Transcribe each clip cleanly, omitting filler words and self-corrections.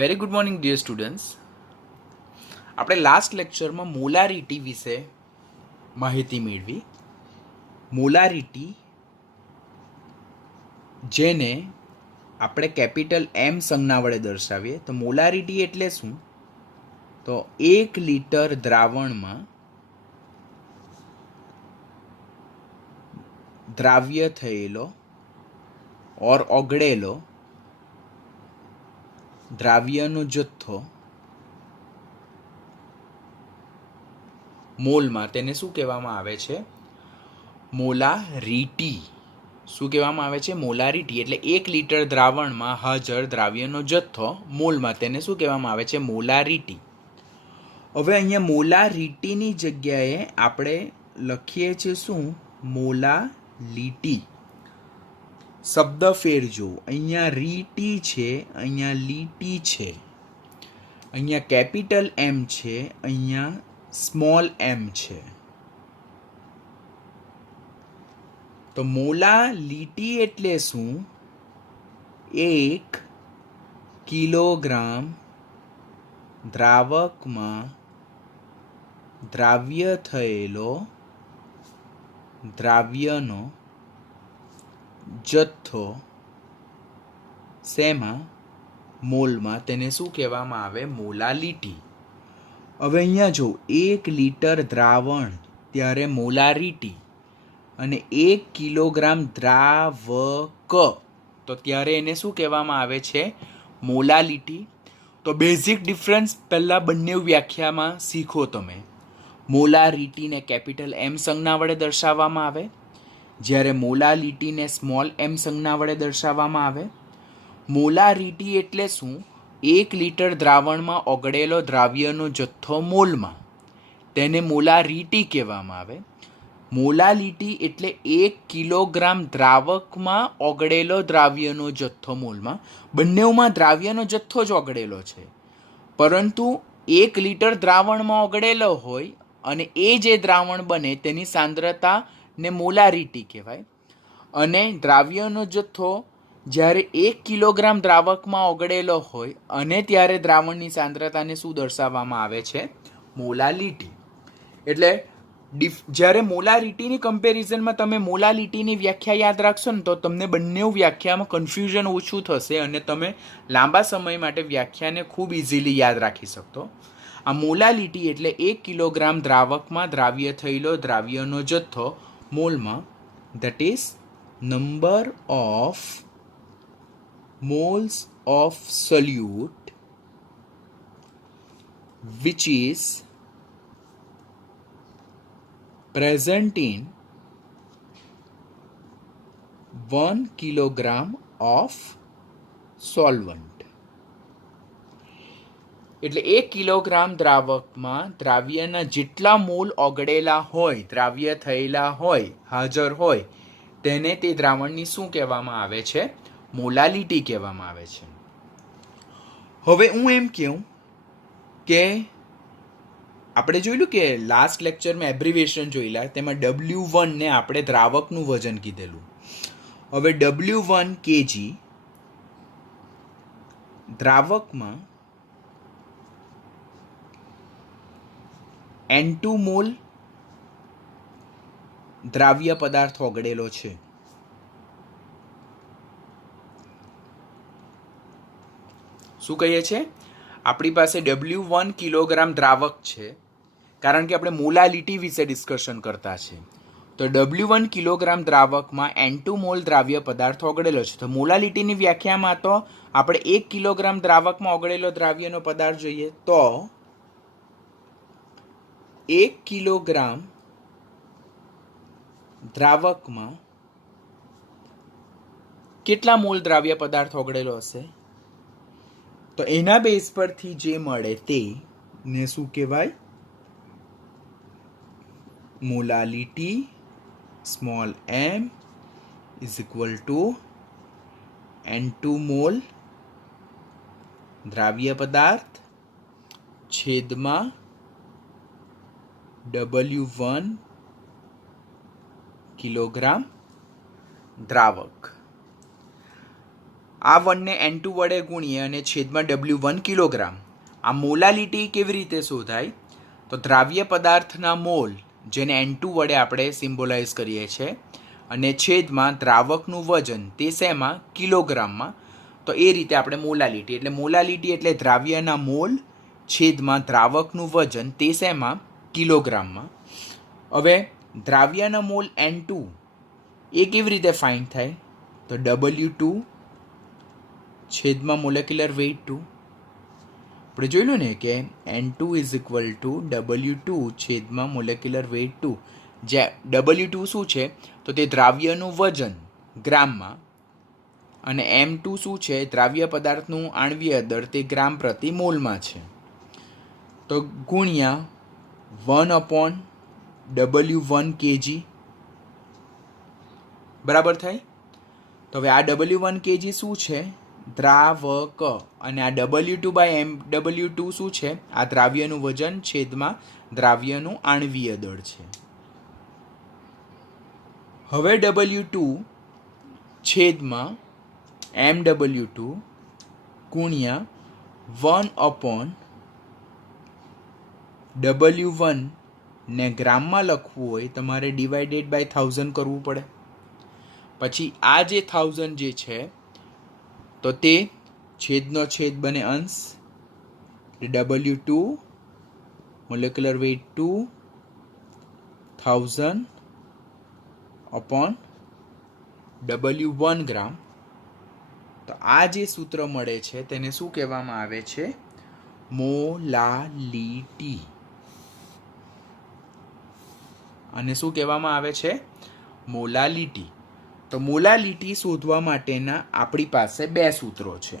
Very good morning dear students. આપણે last લેક્ચરમાં molarity વિશે માહિતી મેળવી. મોલારિટી જેને આપણે કેપિટલ એમ સંજ્ઞા વડે દર્શાવીએ તો મોલારિટી એટલે શું? તો 1 લિટર દ્રાવણમાં દ્રાવ્ય થયેલો ઓર ઓગળેલો દ્રાવ્યનો જથ્થો મોલમાં તેને શું કહેવામાં આવે છે? મોલારિટી. શું કહેવામાં આવે છે? મોલારિટી. એટલે 1 લિટર દ્રાવણમાં હાજર દ્રાવ્યનો જથ્થો મોલમાં તેને શું કહેવામાં આવે છે? મોલારિટી. હવે અહીંયા મોલારિટીની જગ્યાએ આપણે લખીએ છીએ શું? મોલાલિટી. શબ્દ ફેર જો, અહીંયા રીટી છે, અહીંયા લીટી છે, અહીંયા કેપિટલ એમ છે, અહીંયા સ્મોલ એમ છે. તો મોલાલિટી એટલે શું? 1 કિલોગ્રામ દ્રાવકમાં દ્રાવ્ય થયેલો દ્રાવ્યનો જથ્થો શેમાં? મોલમાં. તેને શું કહેવામાં આવે? મોલાલિટી. હવે અહીંયા જો 1 લિટર દ્રાવણ ત્યારે મોલારિટી અને 1 કિલોગ્રામ દ્રાવક તો ત્યારે એને શું કહેવામાં આવે છે? મોલાલિટી. તો બેઝિક ડિફરન્સ પહેલાં બંને વ્યાખ્યામાં શીખો તમે. મોલારિટીને કેપિટલ એમ સંજ્ઞા વડે દર્શાવવામાં આવે, જ્યારે મોલાલિટીને સ્મોલ એમ સંજ્ઞા વડે દર્શાવવામાં આવે. મોલારિટી એટલે શું? 1 લિટર દ્રાવણમાં ઓગળેલો દ્રાવ્યનો જથ્થો મોલમાં, તેને મોલારિટી કહેવામાં આવે. મોલાલિટી એટલે 1 કિલોગ્રામ દ્રાવકમાં ઓગળેલો દ્રાવ્યનો જથ્થો મોલમાં. બંનેમાં દ્રાવ્યનો જથ્થો જ ઓગળેલો છે, પરંતુ 1 લિટર દ્રાવણમાં ઓગળેલો હોય અને એ જે દ્રાવણ બને તેની સાંદ્રતાને મોલારિટી કહેવાય. અને દ્રાવ્યનો જથ્થો જ્યારે 1 કિલોગ્રામ દ્રાવકમાં ઓગળેલો હોય અને ત્યારે દ્રાવણની સાંદ્રતાને શું દર્શાવવામાં આવે છે? મોલાલિટી. એટલે જ્યારે મોલારિટીની કમ્પેરિઝનમાં તમે મોલાલિટીની વ્યાખ્યા યાદ રાખશો ને તો તમને બંને વ્યાખ્યામાં કન્ફ્યુઝન ઓછું થશે અને તમે લાંબા સમય માટે વ્યાખ્યાને ખૂબ ઇઝીલી યાદ રાખી શકતો. આ મોલાલિટી એટલે 1 કિલોગ્રામ દ્રાવકમાં દ્રાવ્ય થયેલો દ્રાવ્યનો જથ્થો મોલમાં, that is number of moles of solute which is present in 1 kilogram of solvent. એટલે 1 કિલોગ્રામ દ્રાવકમાં દ્રાવ્યના જેટલા મોલ ઓગળેલા હોય, દ્રાવ્ય થયેલા હોય, હાજર હોય, તેને તે દ્રાવણની શું કહેવામાં આવે છે? મોલાલિટી કહેવામાં આવે છે. હવે હું એમ કહું કે આપણે જોયેલું કે લાસ્ટ લેક્ચરમાં એબ્રિવેશન જોયેલા, તેમાં W1 ને આપણે દ્રાવકનું વજન કીધેલું. હવે W1 kg દ્રાવકમાં N2 મોલ દ્રાવ્ય પદાર્થ ઓગળેલો છે. શું કહીએ છીએ? આપણી પાસે W1 કિલોગ્રામ દ્રાવક છે, કારણ કે આપણે મોલાલિટી વિશે ડિસ્કશન કરતા છે. તો W1 કિલોગ્રામ દ્રાવકમાં N2 મોલ દ્રાવ્ય પદાર્થ ઓગળેલો છે. તો મોલાલિટીની વ્યાખ્યામાં તો આપણે 1 કિલોગ્રામ દ્રાવકમાં ઓગળેલો દ્રાવ્યનો પદાર્થ જોઈએ તો 1 કિલોગ્રામ દ્રાવકમાં કેટલા મોલ દ્રાવ્ય પદાર્થ ઓગળેલો હશે? તો એના બેઝ પરથી જે મળે તેને શું કહેવાય? Molality small m is equal two N2 mall દ્રાવ્ય પદાર્થ છેદમાં W1 કિલોગ્રામ દ્રાવક. આ 1ને N2 વડે ગુણીએ અને છેદમાં W1 કિલોગ્રામ. આ મોલાલિટી કેવી રીતે શોધાય? તો દ્રાવ્ય પદાર્થના મોલ, જેને N2 વડે આપણે સિમ્બોલાઇઝ કરીએ છીએ, અને છેદમાં દ્રાવકનું વજન, તે શેમાં? કિલોગ્રામમાં. તો એ રીતે આપણે મોલાલિટી એટલે દ્રાવ્યના મોલ છેદમાં દ્રાવકનું વજન, તે શેમાં? કિલોગ્રામમાં. હવે દ્રાવ્યના મોલ N2 એ કેવી રીતે ફાઇન્ડ થાય? તો W2 છેદમાં મોલેક્યુલર વેઇટ 2. આપણે જોયું ને કે N2 is equal to W2 છેદમાં મોલેક્યુલર વેઇટ 2, જ્યાં W2 શું છે? તો તે દ્રાવ્યનું વજન ગ્રામમાં, અને M2 શું છે? દ્રાવ્ય પદાર્થનું આણ્વીય દળ, તે ગ્રામ પ્રતિ મોલમાં છે. તો ગુણ્યા 1/W1 kg, બરાબર થાય. તો હવે આ W1 kg શું છે? દ્રાવક. અને આ W2/MW2 શું છે? આ દ્રાવ્યનું વજન છેદમાં દ્રાવ્યનું આણ્વીય દળ છે. હવે W2 છેદમાં MW2 ગુણ્યા 1/W1 ને ગ્રામમાં લખવું હોય તમારે ડિવાઇડેડ બાય 1000 કરવું પડે. પછી આ જે 1000 જે છે તો તે છેદનો છેદ બને અંશ, W2 molecular weight 2 1000 upon W1 ગ્રામ. તો આ જે સૂત્ર મળે છે તેને શું કહેવામાં આવે છે? મોલાલિટી. અને શું કહેવામાં આવે છે? મોલાલિટી. તો મોલાલિટી શોધવા માટેના આપણી પાસે બે સૂત્રો છે.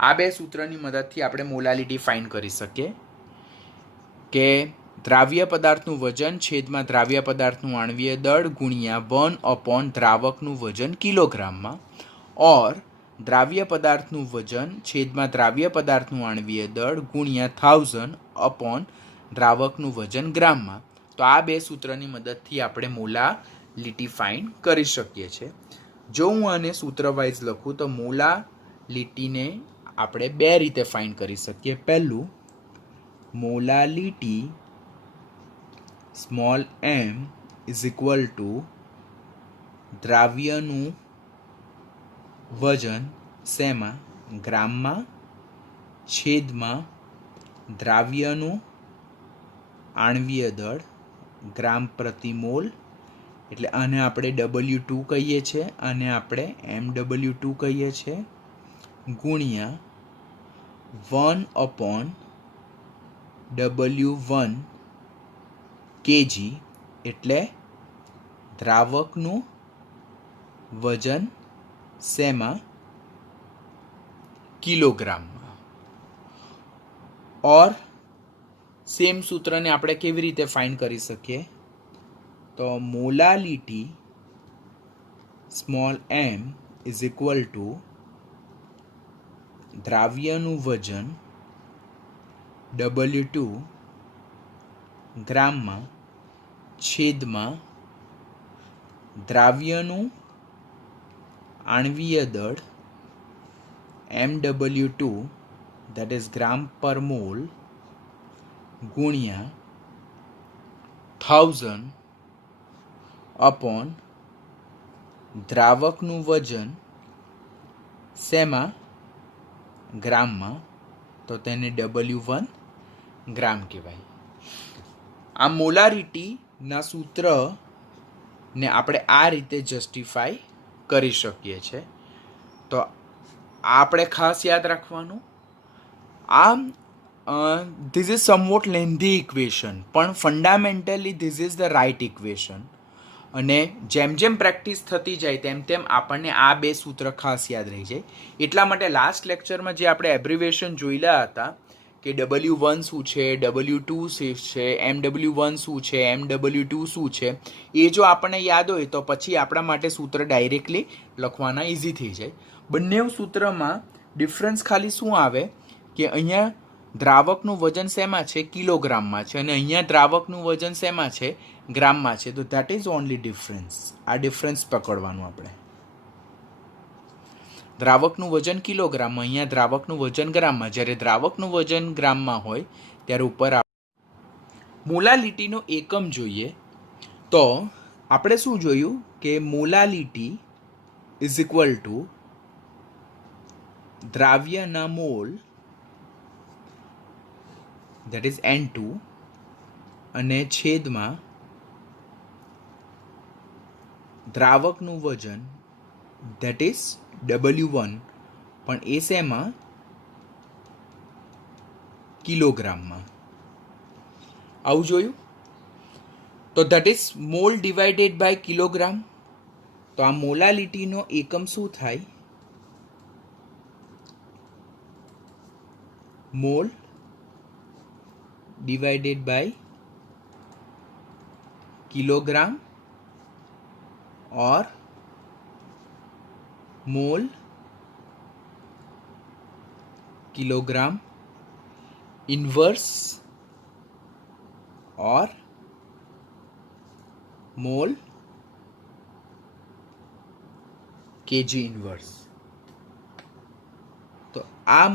આ બે સૂત્રની મદદથી આપણે મોલાલિટી ફાઇન્ડ કરી શકીએ કે દ્રાવ્ય પદાર્થનું વજન છેદમાં દ્રાવ્ય પદાર્થનું આણ્વીય દળ ગુણ્યા 1 દ્રાવકનું વજન કિલોગ્રામમાં, ઓર દ્રાવ્ય પદાર્થનું વજન છેદમાં દ્રાવ્ય પદાર્થનું આણ્વીય દળ ગુણ્યા 1000 દ્રાવકનું વજન ગ્રામમાં. તો આ બે સૂત્રની મદદથી આપણે મોલાલિટી ફાઇન્ડ કરી શકીએ છીએ. જો હું આને સૂત્ર વાઇઝ લખું તો મોલાલિટીને આપણે બે રીતે ફાઇન્ડ કરી શકીએ. પહેલું, molality small m is equal to દ્રાવ્યનું વજન શેમાં? ગ્રામમાં, છેદમાં દ્રાવ્યનું આણ્વીય દળ ગ્રામ પ્રતિ મોલ, એટલે આને આપણે W2 કહીએ છીએ, આને આપણે MW2 કહીએ છીએ, ગુણ્યા 1/W1 kg, એટલે દ્રાવકનું વજન શેમાં? કિલોગ્રામમાં. ઓર સેમ સૂત્રને આપણે કેવી રીતે ફાઇન્ડ કરી શકીએ? તો molality small m is equal to દ્રાવ્યનું વજન W2 ગ્રામમાં, છેદમાં દ્રાવ્યનું આણ્વીય દળ MW2 that is ગ્રામ પર મોલ ગુણ્યા 1000 અપોન દ્રાવકનું વજન શેમાં? ગ્રામમાં. તો તેને W1 ગ્રામ કહેવાય. આ મોલારિટીના સૂત્રને આપણે આ રીતે જસ્ટિફાઈ કરી શકીએ છીએ. તો આપણે ખાસ યાદ રાખવાનું, this is somewhat lengthy equation, પણ fundamentally this is the right equation. અને જેમ જેમ પ્રેક્ટિસ થતી જાય તેમ તેમ આપણને આ બે સૂત્ર ખાસ યાદ રહી જાય. એટલા માટે લાસ્ટ લેક્ચરમાં જે આપણે એબ્રિવેશન જોયેલા હતા કે W1 શું છે, W2 શું છે, MW1 શું છે, MW2 શું છે, એ જો આપણને યાદ હોય તો પછી આપણા માટે સૂત્ર ડાયરેક્ટલી લખવાના ઇઝી થઈ જાય. બંને સૂત્રમાં ડિફરન્સ ખાલી શું આવે કે અહીંયા દ્રાવકનું વજન શેમાં છે? કિલોગ્રામમાં છે, અને અહીંયા દ્રાવકનું વજન શેમાં છે? ગ્રામમાં છે. તો ધેટ ઇઝ ઓનલી ડિફરન્સ. આ ડિફરન્સ પકડવાનું આપણે. દ્રાવકનું વજન કિલોગ્રામમાં, અહીંયા દ્રાવકનું વજન ગ્રામમાં. જ્યારે દ્રાવકનું વજન ગ્રામમાં હોય ત્યારે ઉપર મોલાલિટીનો એકમ જોઈએ. તો આપણે શું જોયું કે મોલાલિટી ઇઝ ઇક્વલ ટુ દ્રાવ્યના મોલ, that is N2, અને છેદમાં દ્રાવકનું વજન, that is W1, પણ એ શેમાં? કિલોગ્રામમાં. આવું જોયું? તો that is mole divided by kilogram. તો આ મોલાલિટીનો એકમ શું થાય? Mole divided by kilogram or mole kilogram inverse or mole kg inverse. તો આ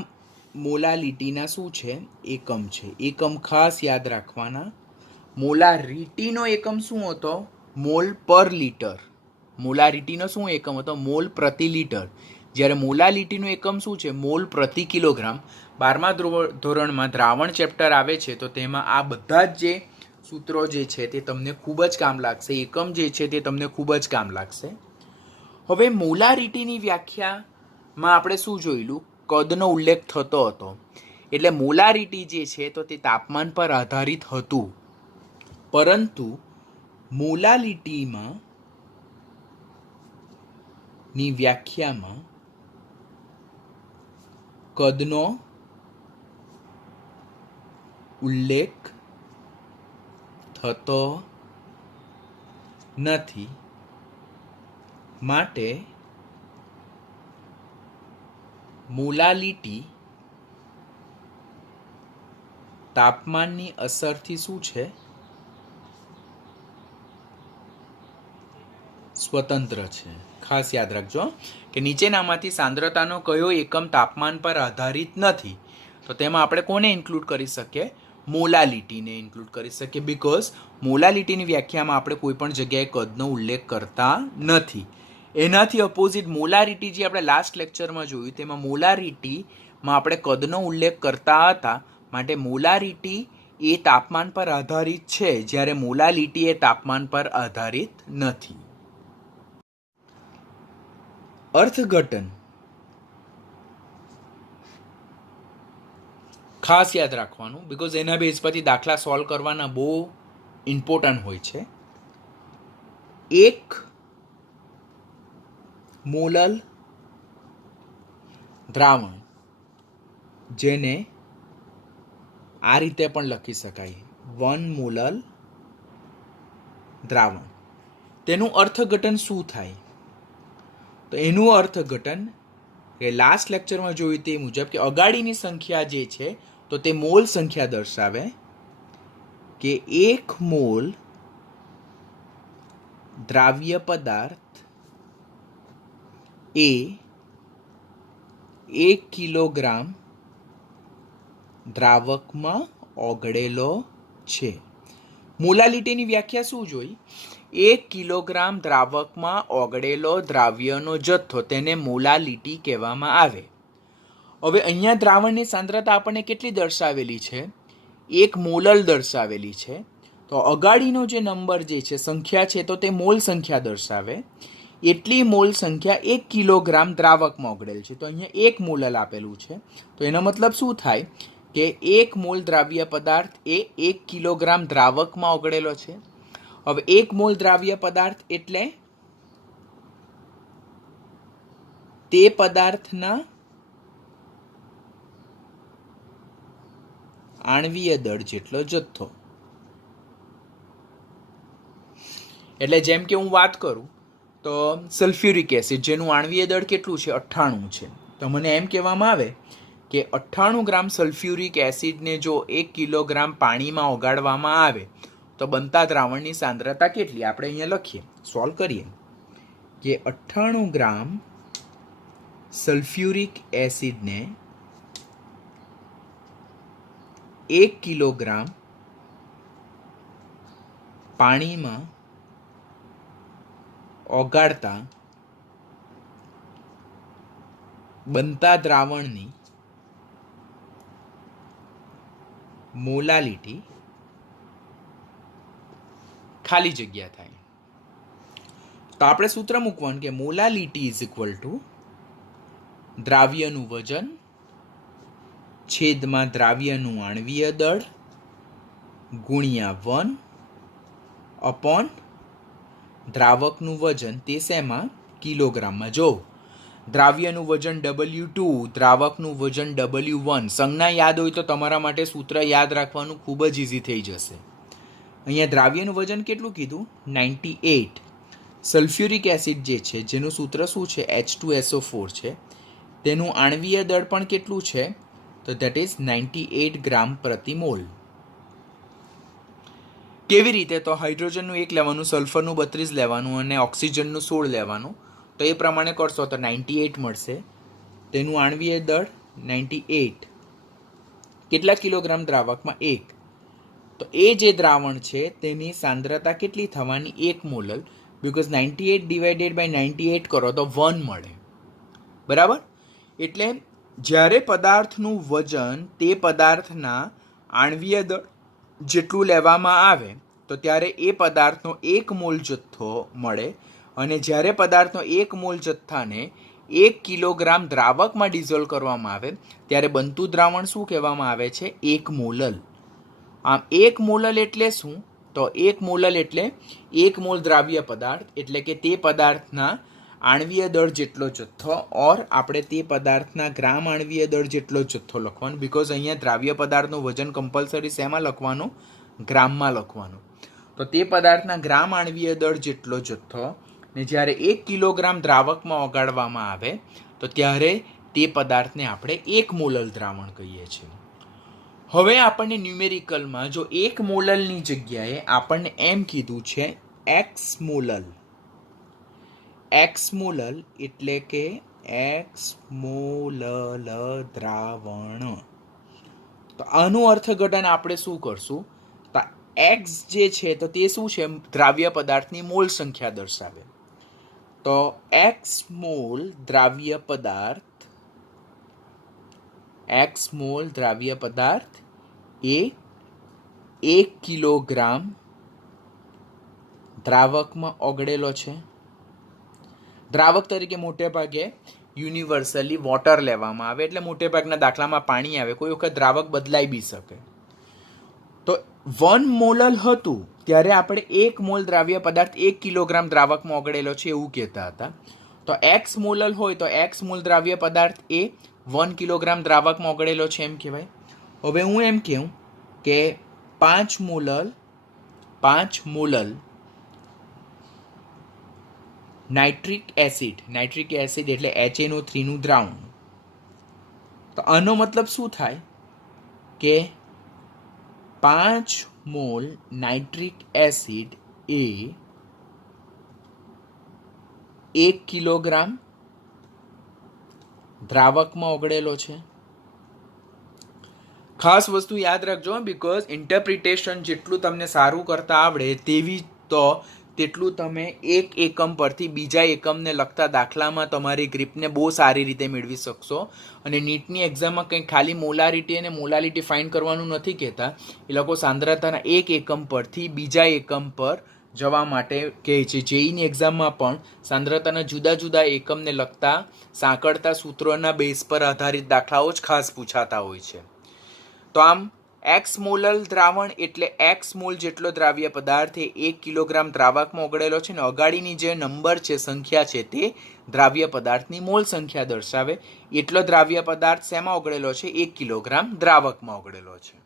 મોલાલિટીના શું છે? એકમ છે. એકમ ખાસ યાદ રાખવાના. મોલારિટીનો એકમ શું હતો? મોલ પર લીટર. મોલારિટીનો શું એકમ હતો? મોલ પ્રતિ લીટર. જ્યારે મોલાલિટીનો એકમ શું છે? મોલ પ્રતિ કિલોગ્રામ. 12મા ધોરણમાં દ્રાવણ ચેપ્ટર આવે છે તો તેમાં આ બધા જ જે સૂત્રો જે છે તે તમને ખૂબ જ કામ લાગશે. એકમ જે છે તે તમને ખૂબ જ કામ લાગશે. હવે મોલારિટીની વ્યાખ્યામાં આપણે શું જોયેલું? કદનો ઉલ્લેખ થતો હતો. એટલે મોલારિટી જે છે તો તે તાપમાન પર આધારિત હતું, પરંતુ મોલાલિટીમાં ની વ્યાખ્યામાં કદનો ઉલ્લેખ થતો નથી. માટે મોલાલિટી તાપમાનની અસરથી શું છે? સ્વતંત્ર છે. ખાસ યાદ રાખજો કે નીચેનામાંથી સાંદ્રતાનો કયો એકમ તાપમાન પર આધારિત નથી? તો તેમાં આપણે કોને ઇન્ક્લુડ કરી શકીએ? મોલાલિટીને ઇન્ક્લુડ કરી શકીએ. બિકોઝ મોલાલિટીની વ્યાખ્યામાં આપણે કોઈ પણ જગ્યાએ કદનો ઉલ્લેખ કરતા નથી. એનાથી અપોઝિટ મોલારિટી જે આપણે લાસ્ટ લેક્ચરમાં જોયું તેમાં મોલારિટીમાં આપણે કદનો ઉલ્લેખ કરતા હતા. માટે મોલારિટી એ તાપમાન પર આધારિત છે, જ્યારે મોલાલિટી એ તાપમાન પર આધારિત નથી. અર્થઘટન ખાસ યાદ રાખવાનું, બિકોઝ એના બેઝ પરથી દાખલા સોલ્વ કરવાના બહુ ઇમ્પોર્ટન્ટ હોય છે. એક મોલલ દ્રાવણ, જેને આ રીતે પણ લખી શકાય 1 મોલલ દ્રાવણ, તેનું અર્થઘટન શું થાય? તો એનું અર્થઘટન કે લાસ્ટ લેક્ચરમાં જોયું તે મુજબ કે અગાડીની સંખ્યા જે છે તો તે મોલ સંખ્યા દર્શાવે કે 1 મોલ દ્રાવ્ય પદાર્થ એ 1 કિલોગ્રામ દ્રાવકમાં ઓગળેલો છે. મોલાલિટીની વ્યાખ્યા શું જોઈ? 1 કિલોગ્રામ દ્રાવકમાં ઓગળેલો દ્રાવ્યનો જથ્થો, તેને મોલાલિટી કહેવામાં આવે. હવે અહીંયા દ્રાવણની સાંદ્રતા આપણને કેટલી દર્શાવેલી છે? 1 મોલલ દર્શાવેલી છે. તો અગાડીનો જે નંબર જે છે, સંખ્યા છે, તો તે મોલ સંખ્યા દર્શાવે. એટલી મોલ સંખ્યા 1 કિલોગ્રામ દ્રાવકમાં ઓગળેલ છે. તો અહીંયા 1 મોલલ આપેલું છે. તો એનો મતલબ શું થાય કે 1 મોલ દ્રાવ્ય પદાર્થ એ 1 કિલોગ્રામ દ્રાવકમાં ઓગળેલો છે. હવે 1 મોલ દ્રાવ્ય પદાર્થ એટલે તે પદાર્થના આણ્વીય દળ જેટલો જથ્થો. એટલે જેમ કે હું વાત કરું તો સલ્ફ્યુરિક એસિડ, જેનું આણ્વીય દળ કેટલું છે? 98 છે. તો મને એમ કહેવામાં આવે કે 98 ગ્રામ સલ્ફ્યુરિક એસિડને જો 1 કિલોગ્રામ પાણીમાં ઓગાળવામાં આવે તો બનતા દ્રાવણની સાંદ્રતા કેટલી? આપણે અહીંયા લખીએ, સોલ્વ કરીએ કે 98 ગ્રામ સલ્ફ્યુરિક એસિડને 1 કિલોગ્રામ પાણીમાં ઓગાળતા બનતા દ્રાવણની મોલાલિટી ખાલી જગ્યા થાય. તો આપણે સૂત્ર મૂકવાનું કે મોલાલિટી ઇઝ ઇક્વલ ટુ દ્રાવ્યનું વજન છેદમાં દ્રાવ્યનું આણ્વીય દળ ગુણ્યા 1 અપોન દ્રાવકનું વજન, તે શેમાં? કિલોગ્રામમાં. જો દ્રાવ્યનું વજન W2, દ્રાવકનું વજન W1. સંજ્ઞા યાદ હોય તો તમારા માટે સૂત્ર યાદ રાખવાનું ખૂબ જ ઇઝી થઈ જશે. અહીંયા દ્રાવ્યનું વજન કેટલું કીધું? 98. સલ્ફ્યુરિક એસિડ જે છે, જેનું સૂત્ર શું છે? H2SO4 છે. તેનું આણ્વીય દળ પણ કેટલું છે? તો દેટ ઇઝ 98 ગ્રામ પ્રતિ મોલ. કેવી રીતે? તો હાઇડ્રોજનનું 1 લેવાનું, સલ્ફરનું 32 લેવાનું અને ઓક્સિજનનું 16 લેવાનું. તો એ પ્રમાણે કરશો તો 98 મળશે. તેનું આણ્વીય દળ 98. કેટલા કિલોગ્રામ દ્રાવકમાં? 1. તો એ જે દ્રાવણ છે તેની સાંદ્રતા કેટલી થવાની? 1 મોલલ. બિકોઝ 98 ડિવાઇડેડ બાય 98 કરો તો 1 મળે. બરાબર? એટલે જ્યારે પદાર્થનું વજન તે પદાર્થના આણ્વીય દળ જેટલું લેવામાં આવે તો ત્યારે એ પદાર્થનો 1 મોલ જથ્થો મળે, અને જ્યારે પદાર્થનો 1 મોલ જથ્થાને 1 કિલોગ્રામ દ્રાવકમાં ડિઝોલ્વ કરવામાં આવે ત્યારે બનતું દ્રાવણ શું કહેવામાં આવે છે? 1 મોલલ. આમ 1 મોલલ એટલે શું? તો 1 મોલલ એટલે 1 મોલ દ્રાવ્ય પદાર્થ, એટલે કે તે પદાર્થના આણ્વીય દળ જેટલો જથ્થો, ઓર આપણે તે પદાર્થના ગ્રામ આણ્વીય દળ જેટલો જથ્થો લખવાનો. બિકોઝ અહીંયા દ્રાવ્ય પદાર્થનું વજન કમ્પલસરી શેમાં લખવાનું? ગ્રામમાં લખવાનું. તો તે પદાર્થના ગ્રામ આણ્વીય દળ જેટલો જથ્થો ને જ્યારે 1 કિલોગ્રામ દ્રાવકમાં ઓગાળવામાં આવે તો ત્યારે તે પદાર્થને આપણે 1 મોલલ દ્રાવણ કહીએ છીએ. હવે આપણને ન્યુમેરિકલમાં જો 1 મોલલની જગ્યાએ આપણને એમ કીધું છે x મોલલ. x મોલલ એટલે કે x મોલલ દ્રાવણ. તો આનું અર્થઘટન આપણે શું કરશું? તો x જે છે તો તે શું છે? દ્રાવ્ય પદાર્થની મોલ સંખ્યા દર્શાવે. તો x મોલ દ્રાવ્ય પદાર્થ, x મોલ દ્રાવ્ય પદાર્થ એ 1 કિલોગ્રામ દ્રાવકમાં ઓગળેલો છે. દ્રાવક તરીકે મોટે ભાગે યુનિવર્સલી વોટર લેવામાં આવે, એટલે મોટે ભાગના દાખલામાં પાણી આવે. કોઈ વખત દ્રાવક બદલાઈ બી શકે. તો 1 મોલલ હતું ત્યારે આપણે 1 મોલ દ્રાવ્ય પદાર્થ 1 કિલોગ્રામ દ્રાવકમાં ઓગળેલો છે એવું કહેતા હતા. તો x મોલલ હોય તો x મોલ દ્રાવ્ય પદાર્થ એ 1 કિલોગ્રામ દ્રાવકમાં ઓગળેલો છે એમ કહેવાય. હવે હું એમ કહું કે 5 મોલલ નાઇટ્રિક એસિડ એટલે HNO3 નું દ્રાવણ. તો આનો મતલબ શું થાય કે 5 મોલ નાઇટ્રિક એસિડ એ 1 કિલોગ્રામ દ્રાવકમાં ઓગળેલો છે. ખાસ વસ્તુ યાદ રાખજો, બિકોઝ ઇન્ટરપ્રિટેશન જેટલું તમને સારું કરતા આવડે તેવી તો તેટલું તમે એક એકમ પરથી બીજા એકમને લગતા દાખલામાં તમારી ગ્રીપને બહુ સારી રીતે મેળવી શકશો. અને નીટની એક્ઝામમાં કંઈ ખાલી મોલારિટી અને મોલાલિટી ફાઇન્ડ કરવાનું નથી કહેતા. એ લોકો સાંદ્રતાના એક એકમ પરથી બીજા એકમ પર જવા માટે કહે છે. જેઈની એક્ઝામમાં પણ સાંદ્રતાના જુદા જુદા એકમને લગતા સાંકળતા સૂત્રોના બેઝ પર આધારિત દાખલાઓ જ ખાસ પૂછાતા હોય છે. તો આમ x મોલલ દ્રાવણ એટલે x મોલ જેટલો દ્રાવ્ય પદાર્થ એ 1 કિલોગ્રામ દ્રાવકમાં ઓગળેલો છે, ને અગાડીની જે નંબર છે, સંખ્યા છે, તે દ્રાવ્ય પદાર્થની મોલ સંખ્યા દર્શાવે. એટલો દ્રાવ્ય પદાર્થ શેમાં ઓગળેલો છે? 1 કિલોગ્રામ દ્રાવકમાં ઓગળેલો છે.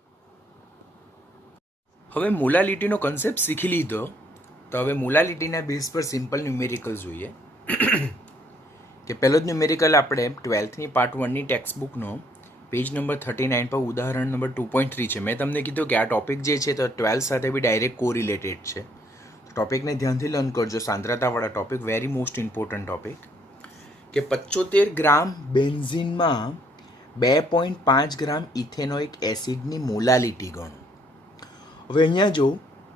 હવે મોલાલિટીનો કન્સેપ્ટ શીખી લીધો, તો હવે મોલાલિટીના બેઝ પર સિમ્પલ ન્યુમેરિકલ જોઈએ. કે પહેલો જ ન્યુમેરિકલ આપણે 12th પાર્ટ 1ની ટેક્સ્ટ બુકનો પેજ નંબર 39 પર ઉદાહરણ નંબર 2.3 છે. મેં તમને કીધું કે આ ટોપિક જે છે તો 12 સાથે બી ડાયરેક્ટ કોરિલેટેડ છે. ટોપિકને ધ્યાનથી લર્ન કરજો. સાંદ્રતાવાળા topic, very most important topic. કે 75 ગ્રામ બેન્ઝિનમાં 2.5 ગ્રામ ઇથેનોઇક એસિડની મોલાલિટી ગણો. હવે અહીંયા જો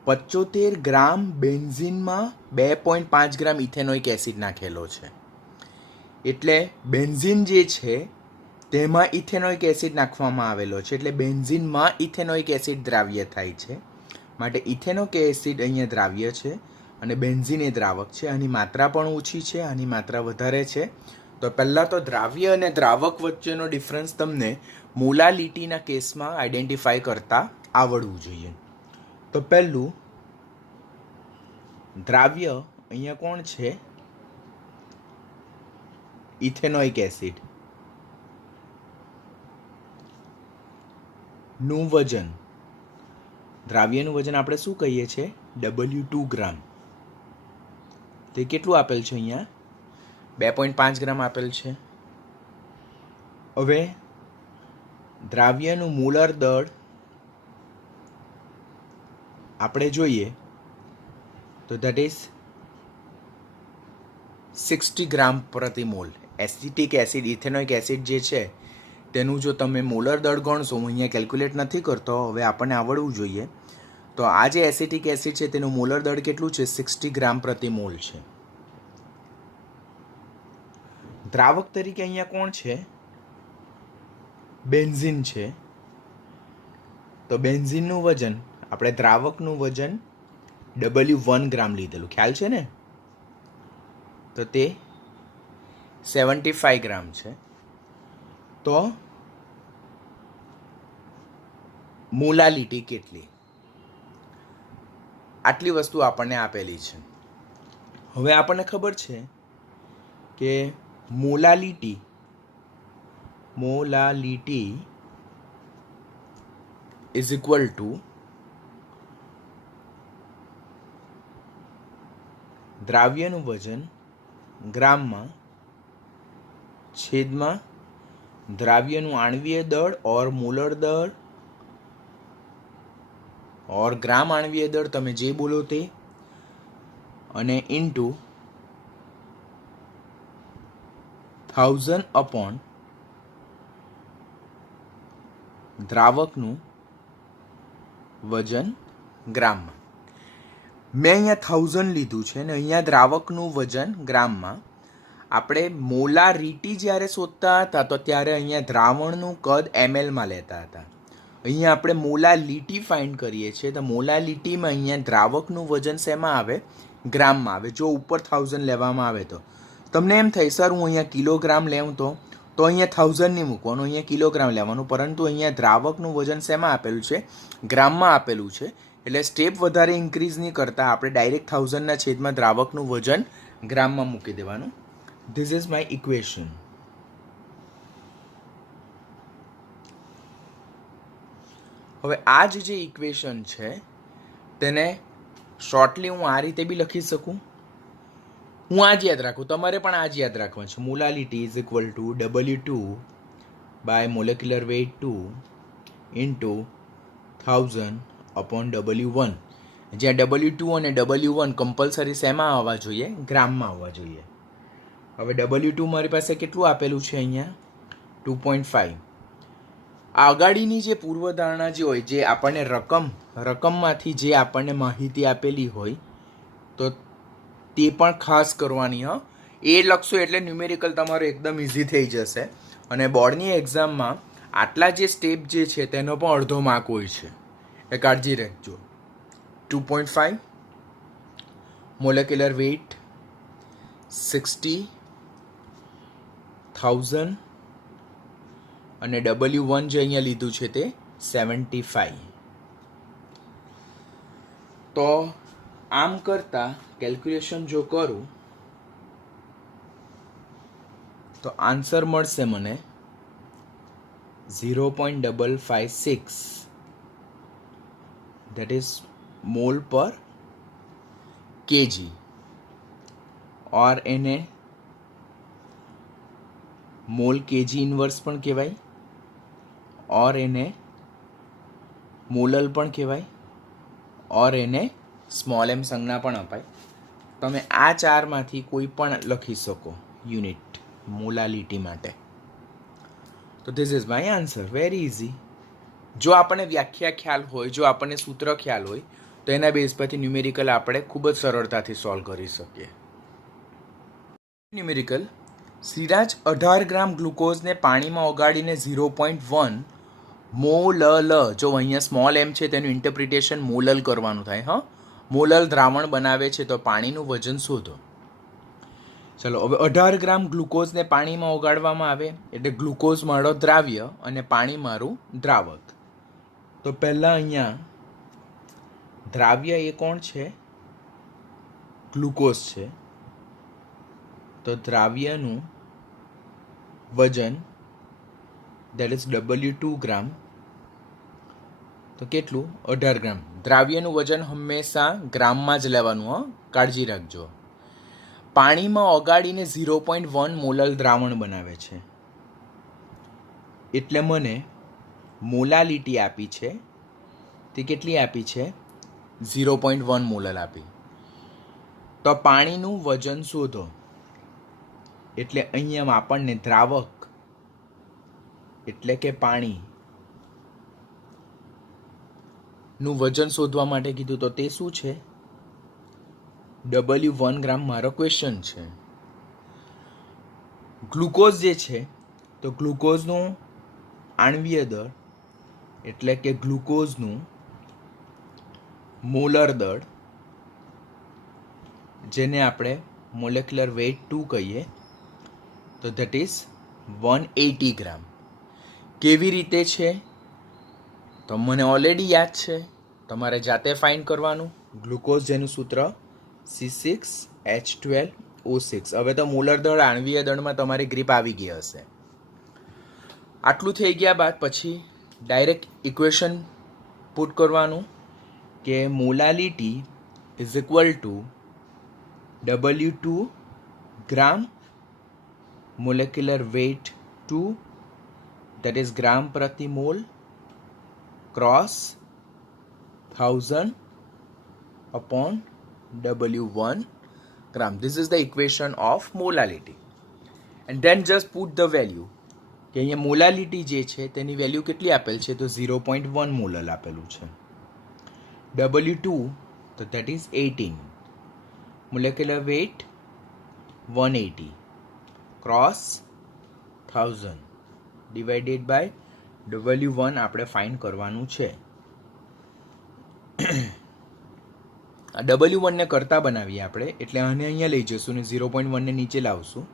75 ગ્રામ બેન્ઝિનમાં 2.5 ગ્રામ ઇથેનોઇક એસિડ નાખેલો છે, એટલે બેન્ઝિન જે છે તેમાં ઇથેનોઇક એસિડ નાખવામાં આવેલો છે, એટલે બેન્ઝિનમાં ઇથેનોઇક એસિડ દ્રાવ્ય થાય છે. માટે ઇથેનોઇક એસિડ અહીંયા દ્રાવ્ય છે અને બેન્ઝિન એ દ્રાવક છે. આની માત્રા પણ ઓછી છે, આની માત્રા વધારે છે. તો પહેલાં તો દ્રાવ્ય અને દ્રાવક વચ્ચેનો ડિફરન્સ તમને મોલાલિટીના કેસમાં આઈડેન્ટિફાઈ કરતા આવડવું જોઈએ. તો પહેલું દ્રાવ્ય અહીંયા કોણ છે? ઇથેનોઇક એસિડ નું વજન, દ્રાવ્યનું વજન આપણે શું કહીએ છીએ? W2 ગ્રામ. તે કેટલું આપેલ છે? અહીંયા 2.5 ગ્રામ આપેલ છે. હવે દ્રાવ્યનું મોલર દળ આપણે જોઈએ તો ધેટ ઇઝ 60 ગ્રામ પ્રતિ mall. Acetic acid, ethanoic acid જે છે તેનું જો તમે મોલર દળ ગણશો, હું અહીંયા કેલ્ક્યુલેટ નથી કરતો, હવે આપણને આવડવું જોઈએ. તો આ જે એસિટિક એસિડ છે તેનું મોલર દળ કેટલું છે? 60 ગ્રામ પ્રતિ મોલ છે. દ્રાવક તરીકે અહીંયા કોણ છે? બેન્ઝિન છે. તો બેન્ઝિનનું વજન, આપણે દ્રાવકનું વજન W1 ગ્રામ લીધેલું, ખ્યાલ છે ને? તો તે 75 ગ્રામ છે. તો મોલાલિટી કેટલી? આટલી વસ્તુ આપણને આપેલી છે. હવે આપણને ખબર છે કે મોલાલિટી ઇઝ ઇક્વલ ટુ દ્રાવ્યનું વજન ગ્રામમાં છેદમાં દ્રાવ્યનું આણ્વીય દળ ઓર મોલર દળ ઓર ગ્રામ આણ્વીય દળ, તમે જે બોલો તે, અને ઇન્ટુ 1000 અપોન દ્રાવકનું વજન ગ્રામમાં. મેં અહીંયા 1000 લીધું છે ને અહીંયા દ્રાવકનું વજન ગ્રામમાં. આપણે મોલારિટી જ્યારે શોધતા હતા તો ત્યારે અહીંયા દ્રાવણનું કદ mlમાં લેતા હતા. અહીંયા આપણે મોલાલિટી ફાઇન્ડ કરીએ છીએ તો મોલાલિટીમાં અહીંયા દ્રાવકનું વજન શેમાં આવે? ગ્રામમાં આવે. જો ઉપર 1000 લેવામાં આવે તો તમને એમ થાય સર હું અહીંયા કિલોગ્રામ લેવું તો અહીંયા 1000 નહીં મૂકવાનું, અહીંયા કિલોગ્રામ લેવાનું, પરંતુ અહીંયા દ્રાવકનું વજન શેમાં આપેલું છે? ગ્રામમાં આપેલું છે. એટલે સ્ટેપ વધારે ઇન્ક્રીઝ નહીં કરતા આપણે ડાયરેક્ટ 1000ના છેદમાં દ્રાવકનું વજન ગ્રામમાં મૂકી દેવાનું. This is my equation. હવે આ જે ઇક્વેશન છે તેને શોર્ટલી હું આ રીતે બી લખી શકું. હું આ જ યાદ રાખું, તમારે પણ આ જ યાદ રાખવાનું છે. Molality is equal to W2 by molecular weight 2 into 1000 upon W1. જ્યાં W2 અને W1 કમ્પલસરી શેમાં આવવા જોઈએ? ગ્રામમાં આવવા જોઈએ. હવે W2 મારી પાસે કેટલું આપેલું છે? અહીંયા 2.5. આ અગાડીની જે પૂર્વધારણા જે હોય, જે આપણને રકમમાંથી જે આપણને માહિતી આપેલી હોય તો તે પણ ખાસ કરવાની. એ લખશો એટલે ન્યુમેરિકલ તમારો એકદમ ઇઝી થઈ જશે. અને બોર્ડની એક્ઝામમાં આટલા જે સ્ટેપ જે છે તેનો પણ અડધો માર્ક હોય છે, એ કાળજી રાખજો. 2.5 મોલેક્યુલર વેઇટ 60, 1000 અને W1 જે અહીંયા લીધું છે તે 75. તો આમ કરતા કેલ્ક્યુલેશન જો કરું તો આન્સર મળશે મને 0.556, that is મોલ પર કેજી, ઓર એને મોલ કેજી ઇન્વર્સ પણ કહેવાય. ઓર એને મોલલ પણ કહેવાય, ઓર એને સ્મોલ એમ સંજ્ઞા પણ અપાય. તમે આ ચારમાંથી કોઈ પણ લખી શકો યુનિટ મોલાલિટી માટે. તો this is my answer. Very easy. જો આપણને વ્યાખ્યા ખ્યાલ હોય, જો આપણને સૂત્ર ખ્યાલ હોય, તો એના બેઝ પરથી ન્યુમેરિકલ આપણે ખૂબ જ સરળતાથી સોલ્વ કરી શકીએ. ન્યુમેરિકલ: સિરાજ 18 ગ્રામ ગ્લુકોઝને પાણીમાં ઓગાળીને 0.1 મોલલ, જો અહીંયા સ્મોલ એમ છે તેનું ઇન્ટરપ્રિટેશન મોલલ કરવાનું થાય. હા, મોલલ દ્રાવણ બનાવે છે, તો પાણીનું વજન શોધો. ચલો, હવે 18 ગ્રામ ગ્લુકોઝને પાણીમાં ઓગાળવામાં આવે એટલે ગ્લુકોઝ મારો દ્રાવ્ય અને પાણી મારું દ્રાવક. તો પહેલાં અહીંયા દ્રાવ્ય એ કોણ છે? ગ્લુકોઝ છે. તો દ્રાવ્યનું વજન દેટ ઇઝ W2 ગ્રામ. તો કેટલું? 18 ગ્રામ. દ્રાવ્યનું વજન હંમેશા ગ્રામમાં જ લેવાનું. હા, કાળજી રાખજો. પાણીમાં ઓગાળીને 0.1 મોલલ દ્રાવણ બનાવે છે એટલે મને મોલાલિટી આપી છે તે કેટલી આપી છે? 0.1 મોલલ આપી. તો પાણીનું વજન શોધો એટલે અહીંયા આપણને દ્રાવક એટલે કે પાણીનું વજન શોધવા માટે કીધું. તો તે શું છે? W1 ગ્રામ મારો ક્વેશ્ચન છે. ગ્લુકોઝ જે છે તો ગ્લુકોઝનું આણ્વીય દળ એટલે કે ગ્લુકોઝનું મોલર દળ, જેને આપણે મોલેક્યુલર વેઇટ 2 કહીએ, તો ધેટ ઇઝ 180 ગ્રામ. કેવી રીતે છે તો મને ઓલરેડી યાદ છે, તમારે જાતે ફાઇન્ડ કરવાનું. ગ્લુકોઝ જેનું સૂત્ર C6H12O6. હવે તો મોલર દળ આણ્વીય દળમાં તમારી ગ્રીપ આવી ગઈ હશે. આટલું થઈ ગયા બાદ પછી ડાયરેક્ટ ઇક્વેશન પુટ કરવાનું કે molality is equal to W2 gram molecular weight 2 that is gram પ્રતિ mole cross 1000 upon W1 gram. This is the equation of molality. And then just put the value. કે અહીંયા molality જે છે તેની value કેટલી આપેલ છે? તો 0.1 મોલલ આપેલું છે. W2 તો that is 18. Molecular weight 180 cross 1000 divided by W1 આપણે ફાઇન્ડ કરવાનું છે. આ W1 ને કરતા બનાવીએ આપણે, એટલે આને અહીંયા લઈ જઈશું ને 0.1 ને નીચે લાવશું.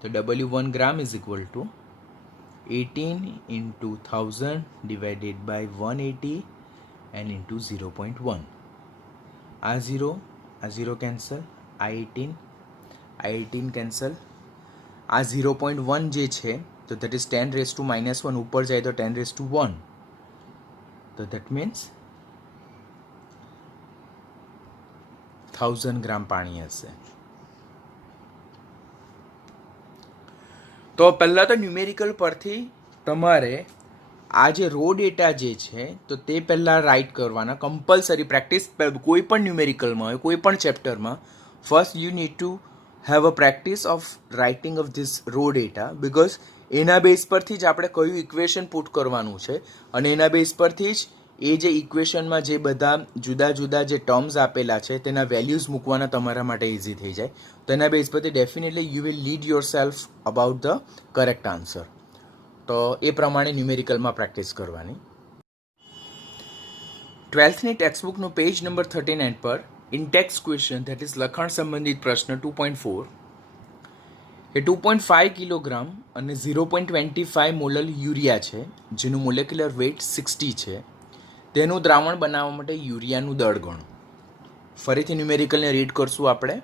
તો W1 gram is equal two 18 into 1000 divided by 180 and into 0.1. આ 0 કેન્સલ, આ 18 કેન્સલ. આ 0.1 જે છે તો that is 10⁻⁻1 ઉપર જાય તો 10⁻1. તો that means 1000 ગ્રામ પાણી હશે. તો પહેલાં તો ન્યુમેરિકલ પરથી તમારે આ જે રો ડેટા જે છે તો તે પહેલાં રાઇટ કરવાના. કમ્પલસરી પ્રેક્ટિસ કોઈ પણ ન્યુમેરિકલમાં હોય, કોઈ પણ ચેપ્ટરમાં, first you need to have a practice of writing of this raw data, because એના બેઝ પરથી જ આપણે કયું ઇક્વેશન પુટ કરવાનું છે અને એના બેઝ પરથી જ એ જે ઇક્વેશનમાં જે બધા જુદા જુદા જે ટર્મ્સ આપેલા છે તેના વેલ્યુઝ મૂકવાના તમારા માટે ઇઝી થઈ જાય. તો એના બેઝ પરથી definitely you will lead your self about the correct answer. તો એ પ્રમાણે ન્યુમેરિકલમાં પ્રેક્ટિસ કરવાની. 12થની ટેક્સ્ટબુકનું પેજ નંબર 39 પર ઇનટેક્સ ક્વેશ્ચન ધેટ ઇઝ લખાણ સંબંધિત પ્રશ્ન 2.4 એ 2.5 કિલોગ્રામ અને 0.25 મોલલ યુરિયા છે, જેનું મોલેક્યુલર વેઇટ 60 છે. તેનું દ્રાવણ બનાવવા માટે યુરિયાનું દળ ગણો. ફરીથી ન્યુમેરિકલને રીડ કરશું આપણે.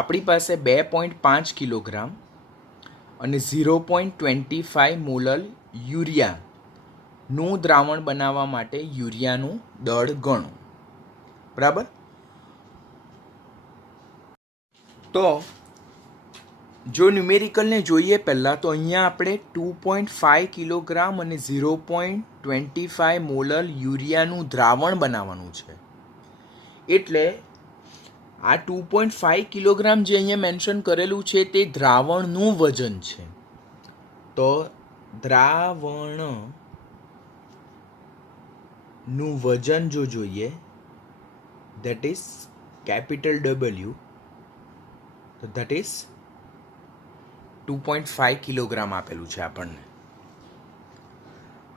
આપણી પાસે 2.5 કિલોગ્રામ અને 0.25 મોલલ યુરિયાનું દ્રાવણ બનાવવા માટે યુરિયાનું દળ ગણો. બરાબર? તો જો ન્યુમેરિકલને જોઈએ પહેલાં તો અહીંયા આપણે 2.5 કિલોગ્રામ અને 0.25 મોલર યુરિયાનું દ્રાવણ બનાવવાનું છે. એટલે આ 2.5 કિલોગ્રામ જે અહીંયા મેન્શન કરેલું છે તે દ્રાવણનું વજન છે. તો દ્રાવણનું વજન જો જોઈએ that is capital W, તો that is 2.5 કિલોગ્રામ આપેલું છે આપણને.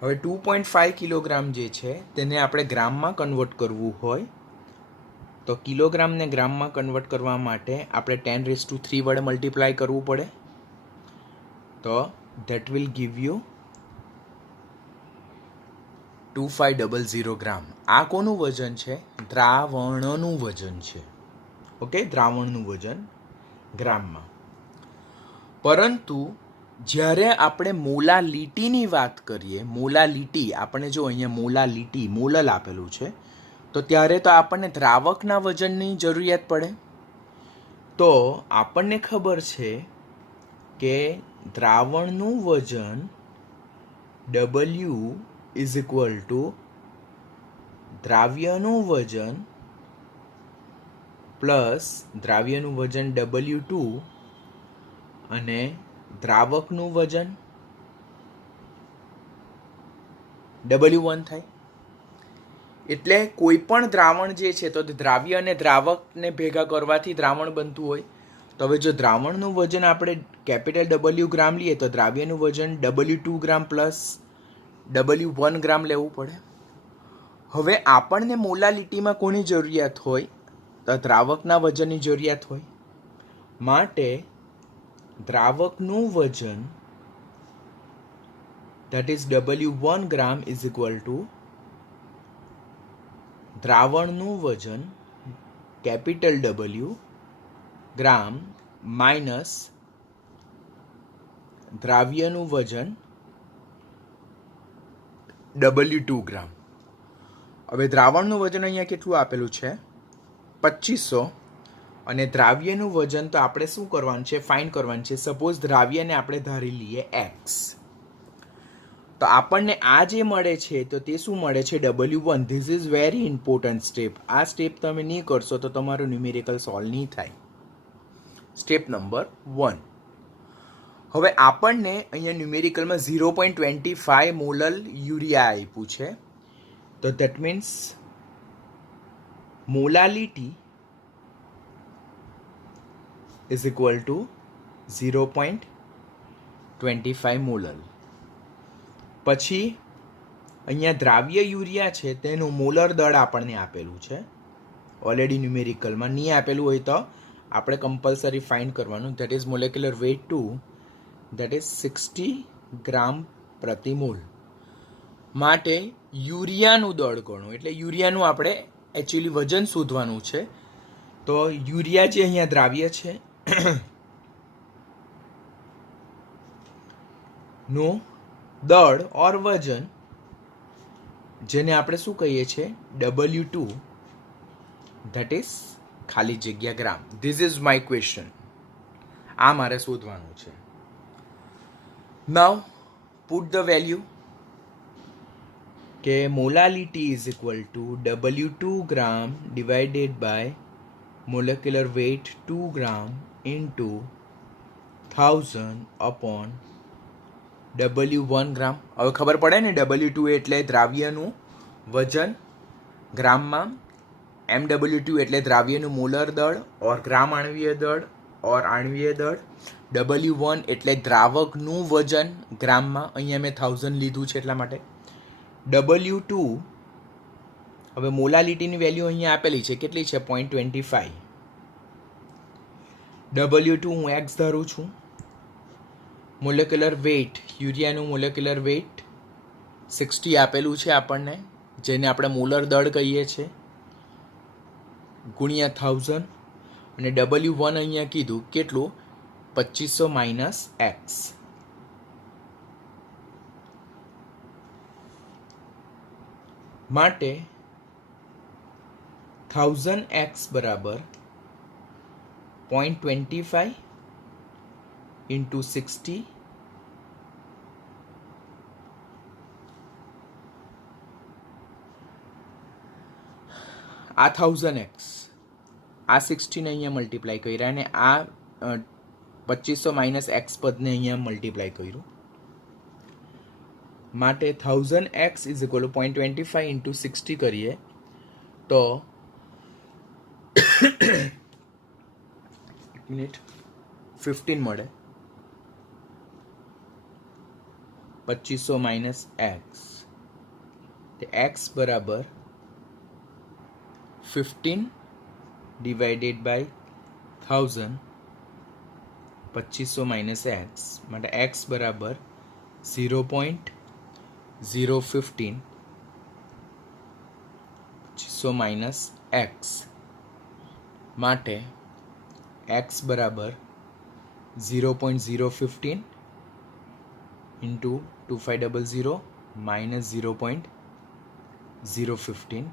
હવે 2.5 કિલોગ્રામ જે છે તેને આપણે ગ્રામમાં કન્વર્ટ કરવું હોય તો કિલોગ્રામને ગ્રામમાં કન્વર્ટ કરવા માટે આપણે 10³ વડે મલ્ટીપ્લાય કરવું પડે. તો that will give you 2500 ગ્રામ. આ કોનું વજન છે? દ્રાવણનું વજન છે. ઓકે, દ્રાવણનું વજન ગ્રામમાં. પરંતુ જ્યારે આપણે મોલાલિટીની વાત કરીએ, મોલાલિટી આપણે જો અહીંયા મોલાલિટી મોલલ આપેલું છે તો ત્યારે તો આપણને દ્રાવકના વજનની જરૂરિયાત પડે. તો આપણને ખબર છે કે દ્રાવણનું વજન W ઇઝ ઇક્વલ ટુ દ્રાવ્યનું વજન પ્લસ દ્રાવ્યનું વજન W2 અને દ્રાવકનું વજન W1 થાય. એટલે કોઈ પણ દ્રાવણ જે છે તો દ્રાવ્ય અને દ્રાવકને ભેગા કરવાથી દ્રાવણ બનતું હોય. તો હવે જો દ્રાવણનું વજન આપણે કેપિટલ W ગ્રામ લઈએ તો દ્રાવ્યનું વજન W2 ગ્રામ પ્લસ W1 ગ્રામ લેવું પડે. હવે આપણને મોલાલિટીમાં કોની જરૂરિયાત હોય? તો દ્રાવકના વજનની જરૂરિયાત હોય. માટે દ્રાવકનું વજન that is W1 gram is equal to દ્રાવણનું વજન કેપિટલ W ગ્રામ માઇનસ દ્રાવ્યનું વજન W2 ગ્રામ. હવે દ્રાવણનું વજન અહીંયા કેટલું આપેલું છે? 2500. અને દ્રાવ્યનું વજન તો આપણે શું કરવાનું છે? ફાઇન્ડ કરવાનું છે. સપોઝ દ્રાવ્યને આપણે ધારી લઈએ x, તો આપણને આ જે મળે છે તો તે શું મળે છે? W1. This is very important step. આ સ્ટેપ તમે નહીં કરશો તો તમારું ન્યુમેરિકલ સોલ્વ નહીં થાય. Step number 1. હવે આપણને અહીંયા ન્યુમેરિકલમાં 0.25 મોલર યુરિયા આપ્યું છે. તો that means molality is equal to 0.25 molar. પછી અહીંયા દ્રાવ્ય યુરિયા છે તેનું મોલર દળ આપણને આપેલું છે ઓલરેડી ન્યુમેરિકલમાં. નહીં આપેલું હોય તો આપણે કમ્પલસરી ફાઇન્ડ કરવાનું. That is molecular weight 2, that is 60 gram પ્રતિ મોલ. માટે યુરિયાનું દળ ગણો એટલે યુરિયાનું આપણે એકચ્યુઅલી વજન શોધવાનું છે. તો યુરિયા જે અહીંયા દ્રાવ્ય છે નું દળ ઓર વજન જેને આપણે શું કહીએ છીએ? W2, ધેટ ઇઝ ખાલી જગ્યા gram. This is my question. આ મારે શોધવાનું છે. નાઉ પુટ ધ વેલ્યુ કે molality is equal to W2 gram divided by molecular weight 2 gram into 1000 upon W1 gram. હવે ખબર પડે ને W2 એટલે દ્રાવ્યનું વજન ગ્રામમાં, MW2 એટલે દ્રાવ્યનું મોલર દળ ઓર ગ્રામ આણવીય દળ ઓર આણવીય દળ, W1 એટલે દ્રાવકનું વજન ગ્રામમાં. અહીંયા મેં 1000 લીધું છે એટલા માટે. W2 હવે મોલાલિટીની વેલ્યુ અહીંયા આપેલી છે. કેટલી છે? 0.25. W2 હું x ધારું છું. મોલેક્યુલર વેઇટ, યુરિયાનું મોલેક્યુલર વેઇટ 60 આપેલું છે આપણને, જેને આપણે મોલર દળ કહીએ છીએ, ગુણ્યા 1000. અને W1 અહીંયા કીધું કેટલું? 2500 માઇનસ x. માટે 1000x બરાબર 0.25 into 60 આ 1000x આ 60 ને અહીંયા મલ્ટીપ્લાય કર્યા અને આ 2500 માઇનસ એક્સ પદને અહીંયા મલ્ટીપ્લાય કર્યું માટે 1000x is equal two 0.25 into 60 કરીએ તો મિનિટ 15 મળે 2500 માઇનસ એક્સ તો એક્સ બરાબર 15 divided by 1000 2500 minus x માટે x બરાબર 0.015 2500 minus x માટે x બરાબર 0.015 into 2500 minus 0.015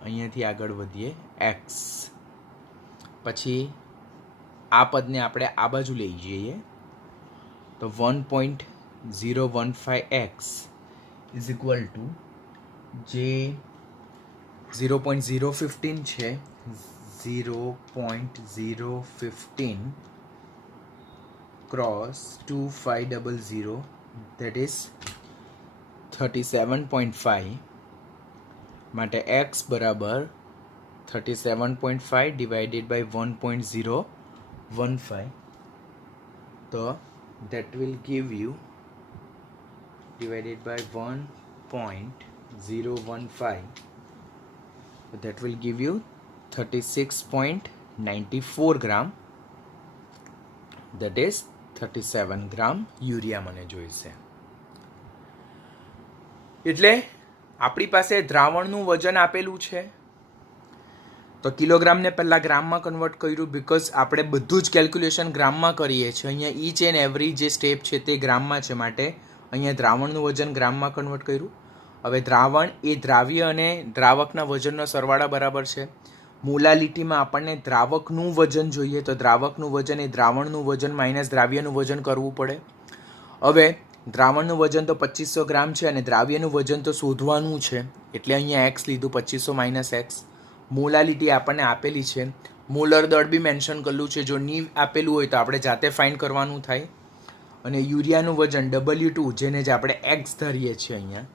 અહીંયાથી આગળ વધીએ x પછી આ પદને આપણે આ બાજુ લઈ જઈએ તો 1.015x ઇઝ ઇક્વલ ટુ જે 0.015 છે 0.015 ક્રોસ 2500 that is 37.5 માટે x બરાબર 37.5 divided by 1.015 so that will give you divided by 1.015 so that will give you 36.94 gram that is 37 gram urea મને જોઈશે એટલે આપણી પાસે દ્રાવણનું વજન આપેલું છે તો કિલોગ્રામને પહેલાં ગ્રામમાં કન્વર્ટ કર્યું બિકોઝ આપણે બધું જ કેલ્ક્યુલેશન ગ્રામમાં કરીએ છીએ અહીંયા ઈચ એન્ડ એવરી જે સ્ટેપ છે તે ગ્રામમાં છે માટે અહીંયા દ્રાવણનું વજન ગ્રામમાં કન્વર્ટ કર્યું હવે દ્રાવણ એ દ્રાવ્ય અને દ્રાવકના વજનનો સરવાળા બરાબર છે મોલાલિટીમાં આપણને દ્રાવકનું વજન જોઈએ તો દ્રાવકનું વજન એ દ્રાવણનું વજન માઇનસ દ્રાવ્યનું વજન કરવું પડે હવે દ્રાવણનું વજન તો 2500 ગ્રામ છે અને દ્રાવ્યનું વજન તો શોધવાનું છે એટલે અહીંયા એક્સ લીધું 2500 માઇનસ એક્સ મોલાલિટી આપણને આપેલી છે મોલર દળ બી મેન્શન કરેલું છે જો ની આપેલું હોય તો આપણે જાતે ફાઇન્ડ કરવાનું થાય અને યુરિયાનું વજન W2 જેને જ આપણે એક્સ ધરીએ છીએ અહીંયા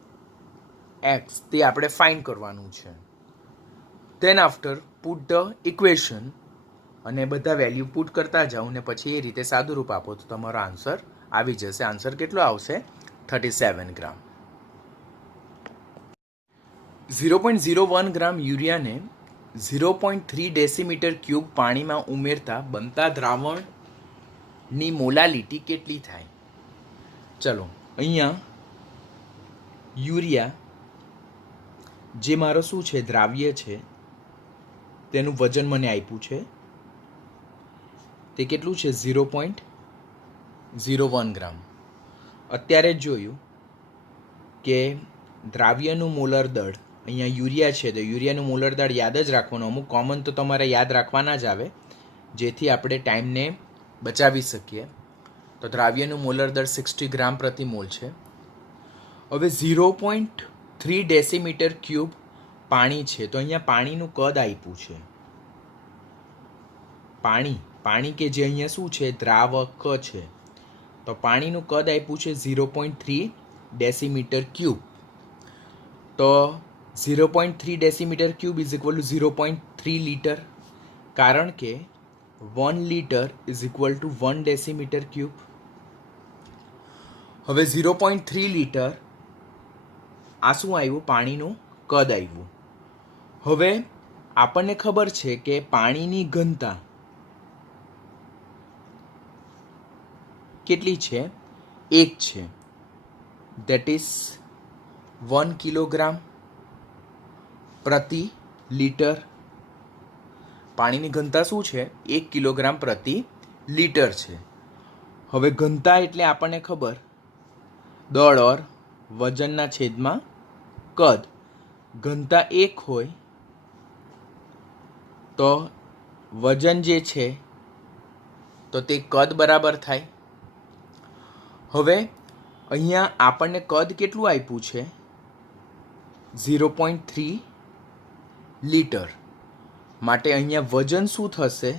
એક્સ તે આપણે ફાઇન્ડ કરવાનું છે than after put the equation અને બધા વેલ્યુ પુટ કરતા જાઓ ને પછી એ રીતે સાદું રૂપ આપો તો તમારો આન્સર આવી જશે આન્સર કેટલો આવશે 37 ગ્રામ 0.01 ગ્રામ યુરિયાને 0.3 ડેસીમીટર ક્યુબ પાણીમાં ઉમેરતા બનતા દ્રાવણની મોલાલિટી કેટલી થાય ચલો અહીંયા યુરિયા જે મારો શું છે દ્રાવ્ય છે તેનું વજન મને આપ્યું છે તે કેટલું છે 0.01 ગ્રામ અત્યારે જ જોયું કે દ્રાવ્યનું મોલર દળ અહીંયા યુરિયા છે તો યુરિયાનું મોલર દળ યાદ જ રાખવાનું અમુક કોમન તો તમારે યાદ રાખવાના જ આવે જેથી આપણે ટાઈમને બચાવી શકીએ તો દ્રાવ્યનું મોલર દળ 60 ગ્રામ પ્રતિ મોલ છે હવે 0.3 ડેસીમીટર ક્યુબ પાણી છે તો અહીંયા પાણીનું કદ આપ્યું છે પાણી કે જે અહીંયા શું છે દ્રાવક છે તો પાણીનું કદ આપ્યું છે 0.3 ડેસીમીટર ક્યુબ તો 0.3 decimetre cube is equal two 0.3 litre કારણ કે 1 litre is equal to 1 decimetre cube હવે 0.3 લીટર આ શું આવ્યું પાણીનું કદ આવ્યું હવે આપણને ખબર છે કે પાણીની ઘનતા કેટલી છે 1 છે દેટ ઇઝ 1 કિલોગ્રામ પ્રતિ લીટર પાણીની ઘનતા શું છે 1 કિલોગ્રામ પ્રતિ લીટર છે હવે ઘનતા એટલે આપણને ખબર દળ ઓર વજનના છેદમાં કદ ઘનતા 1 હોય તો વજન જે છે તો તે કદ બરાબર થાય હવે અહીંયા આપણને કદ કેટલું આપ્યું છે? 0.3 લીટર. માટે અહીંયા વજન શું થશે?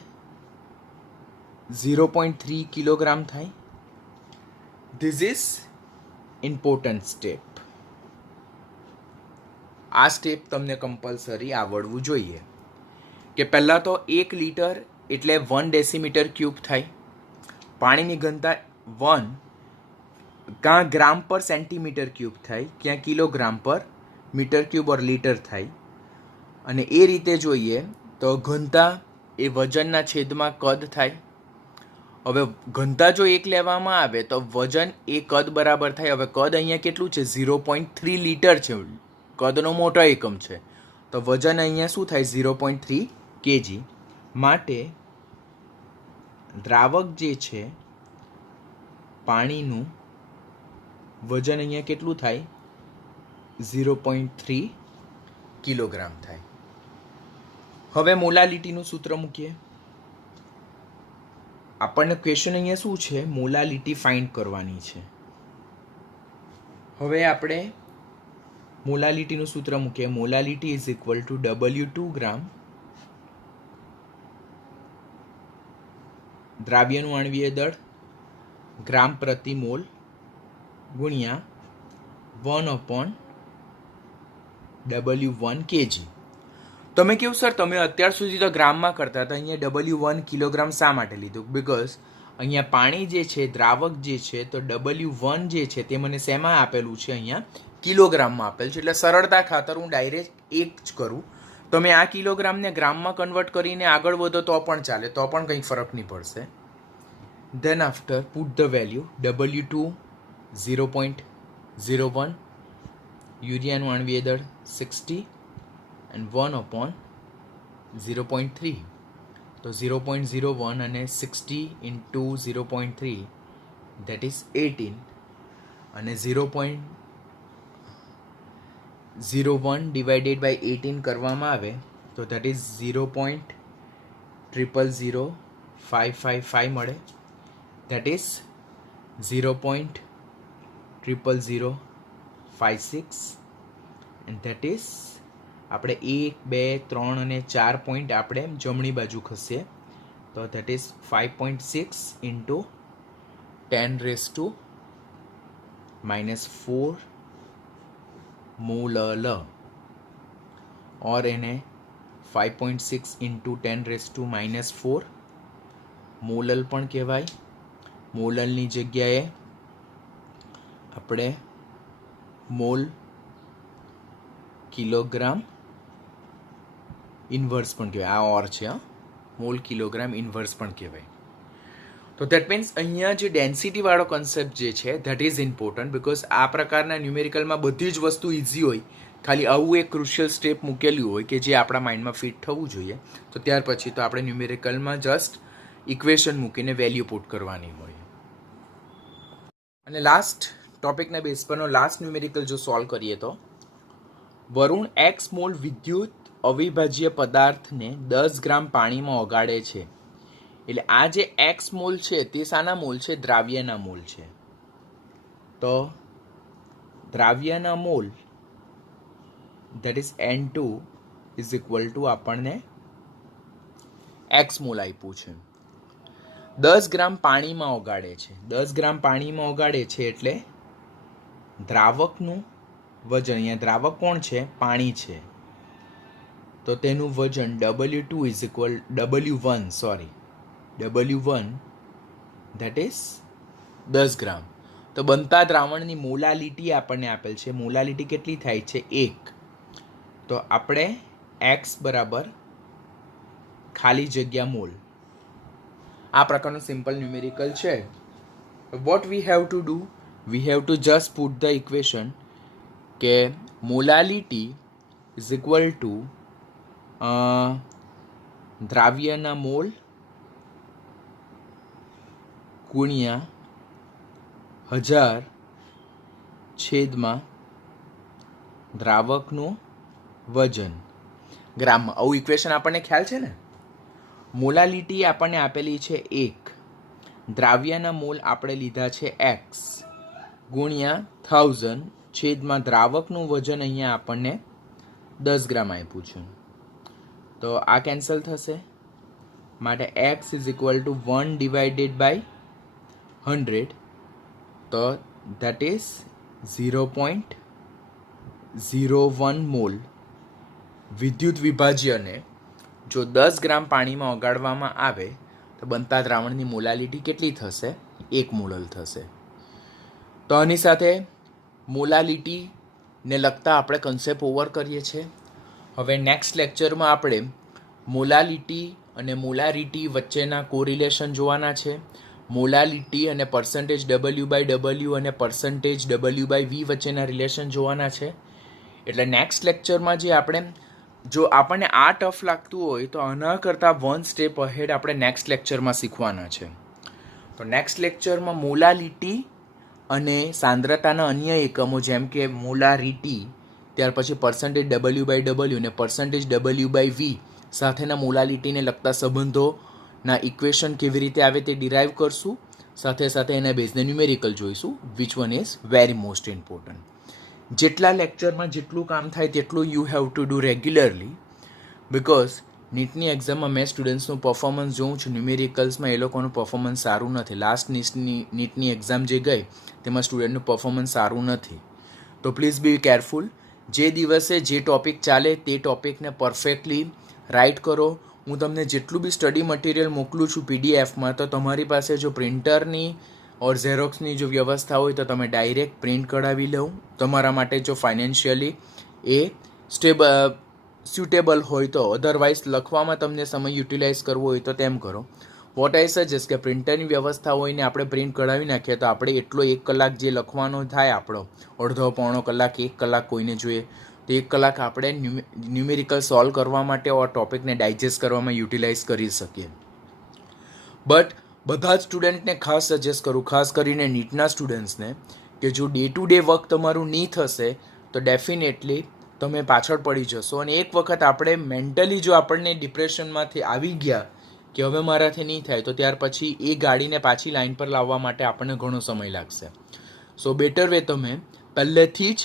0.3 કિલોગ્રામ થાય. This is important step. આ સ્ટેપ તમને કમ્પલસરી આવડવું જોઈએ કે પહેલાં તો 1 લીટર એટલે 1 ડેસીમીટર ક્યુબ થાય. પાણીની ઘનતા 1 ક્યાં ગ્રામ પર સેન્ટીમીટર ક્યુબ થાય, ક્યાં કિલોગ્રામ પર મીટર ક્યુબ ઓર લીટર થાય. અને એ રીતે જોઈએ તો ઘનતા એ વજનના છેદમાં કદ થાય. હવે ઘનતા જો 1 લેવામાં આવે તો વજન એ કદ બરાબર થાય. હવે કદ અહીંયા કેટલું છે? 0.3 લીટર છે. કદનો મોટો એકમ છે તો વજન અહીંયા શું થાય? 0.3 kg. માટે દ્રાવક જે છે પાણીનું વજન અહીંયા કેટલું થાય? 0.3 કિલોગ્રામ થાય. હવે મોલાલિટીનું સૂત્ર મૂકીએ. આપણને ક્વેશ્ચન અહીંયા શું છે? મોલાલિટી ફાઇન્ડ કરવાની છે. હવે આપણે મોલાલિટીનું સૂત્ર મૂકીએ. Molality is equal to W2 ગ્રામ દ્રાવ્યનું આણ્વીય દળ ગ્રામ પ્રતિ મોલ ગુણ્યા 1/W1 kg. તમે કેવું સર, તમે અત્યાર સુધી તો ગ્રામમાં કરતા હતા, અહીંયા W1 કિલોગ્રામ શા માટે લીધું? બિકોઝ અહીંયા પાણી જે છે, દ્રાવક જે છે, તો W1 જે છે તે મને શેમાં આપેલું છે? અહીંયા કિલોગ્રામમાં આપેલ છે. એટલે સરળતા ખાતર હું ડાયરેક્ટ એક જ કરું. તમે આ કિલોગ્રામને ગ્રામમાં કન્વર્ટ કરીને આગળ વધો તો પણ ચાલે, તો પણ કંઈ ફરક નહીં પડશે. Than after put the value. W2 0.01, યુરિયાનું આણ્વીય દળ 60 and 1/0.3. તો 0.01 અને 60 into 0.3 that is 18 અને 0.01 divided by 18 કરવામાં આવે તો that is 0.000555 મળે. that is 0.00056 and that is આપણે 1, 2, 3 અને 4 પોઈન્ટ આપણે જમણી બાજુ ખસીએ તો that is 5.6 into 10⁻⁻⁴ મોલ ઓર એને 5.6 into 10⁻⁻⁴ મોલલ પણ કહેવાય. મોલલની જગ્યાએ આપણે મોલ કિલોગ્રામ ઇન્વર્સ પણ કહેવાય. આ ઓર છે, મોલ કિલોગ્રામ ઇન્વર્સ પણ કહેવાય. તો દેટ મીન્સ અહીંયા જે ડેન્સિટીવાળો કન્સેપ્ટ જે છે ધેટ ઇઝ ઇમ્પોર્ટન્ટ. બિકોઝ આ પ્રકારના ન્યુમેરિકલમાં બધી જ વસ્તુ ઇઝી હોય, ખાલી આવું એક ક્રુશિયલ સ્ટેપ મૂકેલું હોય કે જે આપણા માઇન્ડમાં ફિટ થવું જોઈએ. તો ત્યાર પછી તો આપણે ન્યુમેરિકલમાં જસ્ટ ઇક્વેશન મૂકીને વેલ્યુ પુટ કરવાની હોય. અને લાસ્ટ ટોપિકના બેઝ પરનો લાસ્ટ ન્યુમેરિકલ જો સોલ્વ કરીએ તો વરુણ x મોલ વિદ્યુત અવિભાજ્ય પદાર્થને 10 ગ્રામ પાણીમાં ઓગાળે છે. એટલે આ જે x મોલ છે તે શાના મોલ છે? દ્રાવ્યના મોલ છે. તો દ્રાવ્યના mole that is N2 is equal to આપણને x મોલ આપ્યું છે. 10 ગ્રામ પાણીમાં ઓગાળે છે. 10 ગ્રામ પાણીમાં ઓગાળે છે એટલે દ્રાવકનું વજન, અહીંયા દ્રાવક કોણ છે? પાણી છે. તો તેનું વજન W2 is equal W1 that is 10 ગ્રામ. તો બનતા દ્રાવણની મોલાલિટી આપણને આપેલ છે. મોલાલિટી કેટલી થાય છે? 1. તો આપણે x બરાબર ખાલી જગ્યા મોલ. આ પ્રકારનું સિમ્પલ ન્યુમેરિકલ છે. What we have to do? We have to just put the equation કે મોલાલિટી ઇઝ ઇક્વલ ટુ દ્રાવ્યના મોલ ગુણ્યા 1000 છેદમાં દ્રાવકનું વજન ગ્રામમાં. આવું ઇક્વેશન આપણને ખ્યાલ છે ને. મોલાલિટી આપણને આપેલી છે 1 દ્રાવ્યના મોલ આપણે લીધા છે x ગુણ્યા 1000 છેદમાં દ્રાવકનું વજન અહીંયા આપણને 10 ગ્રામ આપ્યું છે, તો આ કેન્સલ થશે. માટે x is equal to 1 divided by 100, તો દેટ ઇઝ 0.01 મોલ. વિદ્યુત વિભાજ્યને જો 10 ગ્રામ પાણીમાં ઓગાળવામાં આવે તો બનતા દ્રાવણની મોલાલિટી કેટલી થશે? 1 મોલલ થશે. તો આની સાથે મોલાલિટીને લગતા આપણે કન્સેપ્ટ ઓવર કરીએ છીએ. હવે નેક્સ્ટ લેક્ચરમાં આપણે મોલાલિટી અને મોલારિટી વચ્ચેના કોરિલેશન જોવાના છે. મોલાલિટી અને પર્સન્ટેજ W/W અને પર્સન્ટેજ W/V વચ્ચેના રિલેશન જોવાના છે. એટલે નેક્સ્ટ લેક્ચરમાં જે આપણે જો આપણને આ ટફ લાગતું હોય તો આના કરતાં 1 સ્ટેપ અહેડ આપણે નેક્સ્ટ લેક્ચરમાં શીખવાના છે. તો નેક્સ્ટ લેક્ચરમાં મોલાલિટી અને સાંદ્રતાના અન્ય એકમો જેમ કે મોલારિટી, ત્યાર પછી પર્સન્ટેજ W/W અને પર્સન્ટેજ W/V સાથેના મોલાલિટીને લગતા સંબંધોના ઇક્વેશન કેવી રીતે આવે તે ડિરાઈવ કરશું. સાથે સાથે એના બેઝને ન્યુમેરિકલ જોઈશું, which one is very most important. જેટલા લેક્ચરમાં જેટલું કામ થાય તેટલું you have to do regularly, because નીટની એક્ઝામમાં મેં સ્ટુડન્ટ્સનું પરફોર્મન્સ જોઉં છું, ન્યુમેરિકલ્સમાં એ લોકોનું પરફોર્મન્સ સારું નથી. લાસ્ટ નીટની એક્ઝામ જે ગઈ તેમાં સ્ટુડન્ટનું પરફોર્મન્સ સારું નથી. તો પ્લીઝ બી કેરફુલ. જે દિવસે જે ટૉપિક ચાલે તે ટૉપિકને પરફેક્ટલી રાઇટ કરો. હું તમને જેટલું બી સ્ટડી મટીરિયલ મોકલું છું પીડીએફમાં, તો તમારી પાસે જો પ્રિન્ટરની ઓર ઝેરોક્સની જો વ્યવસ્થા હોય તો તમે ડાયરેક્ટ પ્રિન્ટ કઢાવી લો. તમારા માટે જો ફાઇનાન્શિયલી એ સ્યુટેબલ હોય તો. અધરવાઇઝ લખવામાં તમને સમય યુટિલાઇઝ કરવો હોય તો તેમ કરો. વોટ આઈ સજેસ્ટ કે પ્રિન્ટરની વ્યવસ્થા હોય ને આપણે પ્રિન્ટ કઢાવી નાખીએ તો આપણે એટલો 1 કલાક જે લખવાનો થાય આપણો, અડધો પોણો કલાક 1 કલાક કોઈને જોઈએ, તો 1 કલાક આપણે ન્યુમેરિકલ સોલ્વ કરવા માટે ઓર ટોપિકને ડાયજેસ્ટ કરવામાં યુટિલાઇઝ કરી શકીએ. બટ બધા જ સ્ટુડન્ટને ખાસ સજેસ્ટ કરું, ખાસ કરીને નીટના સ્ટુડન્ટ્સને, કે જો ડે ટુ ડે વર્ક તમારું નહીં થશે તો ડેફિનેટલી તમે પાછળ પડી જશો. અને એક વખત આપણે મેન્ટલી જો આપણને ડિપ્રેશનમાંથી આવી ગયા કે હવે મારાથી નહીં થાય, તો ત્યાર પછી એ ગાડીને પાછી લાઇન પર લાવવા માટે આપણને ઘણો સમય લાગશે. સો બેટર વે તમે પહેલેથી જ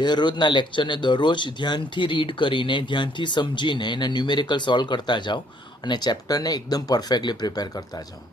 દરરોજના લેક્ચરને દરરોજ ધ્યાનથી રીડ કરીને, ધ્યાનથી સમજીને એના ન્યુમેરિકલ સોલ્વ કરતા જાઓ અને ચેપ્ટરને એકદમ પરફેક્ટલી પ્રિપેર કરતા જાઓ.